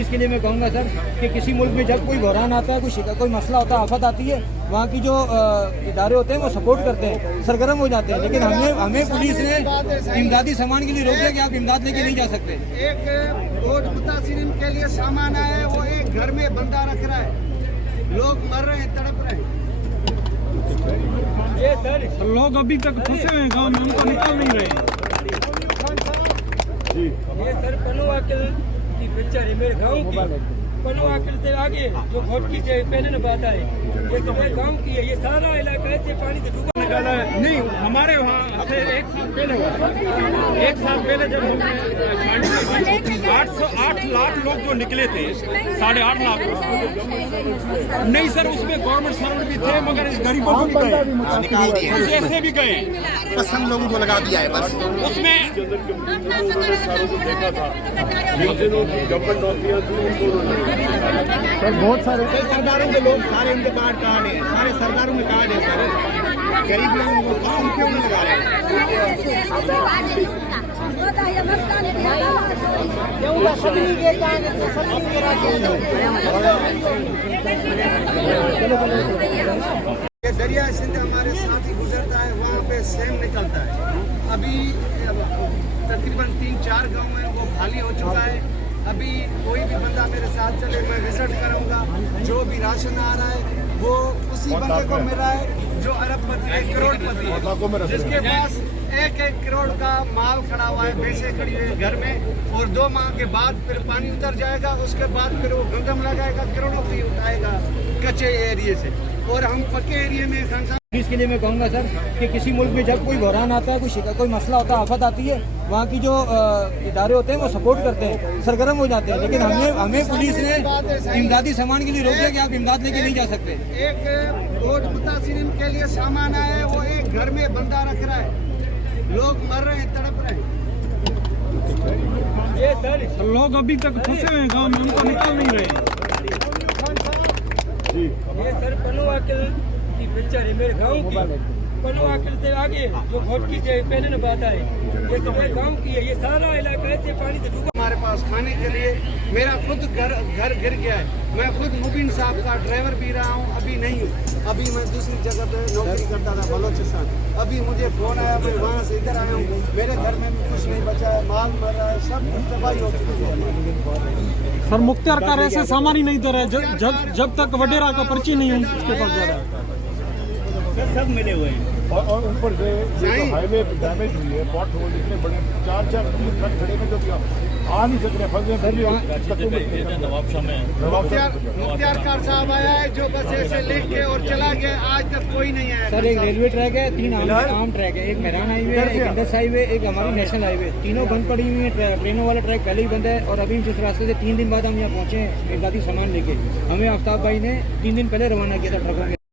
इसके लिए मैं कहूँगा सर कि किसी मुल्क में जब कोई बहरान आता है, कोई मसला होता है, आफत आती है, वहाँ की जो इदारे होते हैं वो सपोर्ट करते हैं, सरगर्म हो जाते हैं। लेकिन हमें पुलिस ने इमदादी सामान के लिए रोक दिया कि आप इमदाद लेके नहीं जा सकते। एक बहुत मुतासिरीन के लिए सामान आया है, वो एक घर में बंदा रख रहा है, लोग मर रहे हैं, तड़प रहे हैं। ये सर लोग अभी तक फंसे हुए हैं गाँव में, उनको निकाल नहीं रहे। ये सर पनो आकिल की पिक्चर है मेरे गांव की। पनो आकिल से आगे जो घोटकी से पहले न बात है, ये तो मेरे गांव की है। ये सारा इलाका ऐसे पानी से डूबा निकाला है नहीं, हमारे वहाँ से एक साल पहले जब 808 लाख लोग जो निकले थे, 8.5 लाख नहीं सर, उसमें गवर्नमेंट सर्वेंट भी थे, मगर इस गरीबों को भी गए, जैसे भी गए बस हम लोगों को लगा दिया है बस। उसमें सर बहुत सारे सरदारों के लोग सारे उनके कार्ड हैं, सारे सरदारों में कार्ड है सर। गरीब लोगों को पसंद क्यों नहीं लगा रहे हैं? ये दरिया सिंध हमारे साथ ही गुजरता है, वहाँ पे सेम निकलता है। अभी तकरीबन 3-4 गांव में वो खाली हो चुका है। अभी कोई भी बंदा मेरे साथ चले, मैं विजिट करूंगा। जो भी राशन आ रहा है वो उसी बंदे को मिल रहा है जो अरबपति है, करोड़पति है, जिसके पास 1-1 करोड़ का माल खड़ा हुआ है, पैसे खड़ी हुई है घर में। और 2 माह के बाद फिर पानी उतर जाएगा, उसके बाद फिर वो गंदम लगाएगा, करोड़ों की उठाएगा कच्चे एरिए से। और हम पक्के एरिए में इसके लिए मैं कहूँगा सर कि किसी मुल्क में जब कोई बहरान आता है, कोई मसला होता है, आफत आती है, वहाँ की जो इदारे होते हैं वो सपोर्ट करते हैं, सरगर्म हो जाते हैं। लेकिन हमें पुलिस ने इमदादी सामान के लिए रोक दिया कि आप इमदाद लेके नहीं जा सकते। एक बहुत मुतासिरीन के लिए सामान आया है, वो एक घर में बंदा रख रहा है, लोग मर रहे हैं, तड़प रहे हैं। ये सर लोग अभी तक फंसे हुए हैं गाँव में, उनको निकाल नहीं रहे। ये सर पनो आकिल की पिक्चर है मेरे गांव की। पनो आकिल से आगे जो घोटकी से पहले न बात है, ये तो मेरे गांव की है। ये सारा इलाका ऐसे पानी से डूबा। हमारे पास खाने के लिए मेरा खुद घर गिर गया है। मैं खुद मुबीन साहब का ड्राइवर भी रहा हूँ, अभी नहीं हूँ। अभी मैं दूसरी जगह पे नौकरी करता था, बलोचिस्तान। अभी मुझे फोन आया, मैं वहाँ से इधर आया हूँ। मेरे घर में कुछ नहीं बचा है, माल मर रहा है, सब तबाही हो चुकी है। सर मुख्तियार कार ऐसे सामान ही नहीं दे रहे जब तक वडेरा का पर्ची नहीं उसके पास जा रहा है। सब मिले हुए हैं। और ऊपर से हाईवे डैमेज हुई है, पॉट होल इतने बड़े 4-4 ट्रक खड़े में, जो आ नहीं सक रहे, फंस गए। मुख्तियार कार साहब आया है जो बस ऐसे लिख के और चला गया, आज तक कोई नहीं आया। सर एक रेलवे ट्रैक है, 3 आम ट्रैक है, एक मेहरान हाईवे है, एक इंडस हाईवे, एक हमारी नेशनल हाईवे, तीनों बंद पड़ी हुई है। ट्रेनों वाला ट्रैक पहले ही बंद है। और अभी जिस रास्ते से 3 दिन बाद हम यहाँ पहुँचे इमदादी सामान लेके, हमें आफ्ताब भाई ने 3 दिन पहले रवाना किया था ट्रकों के।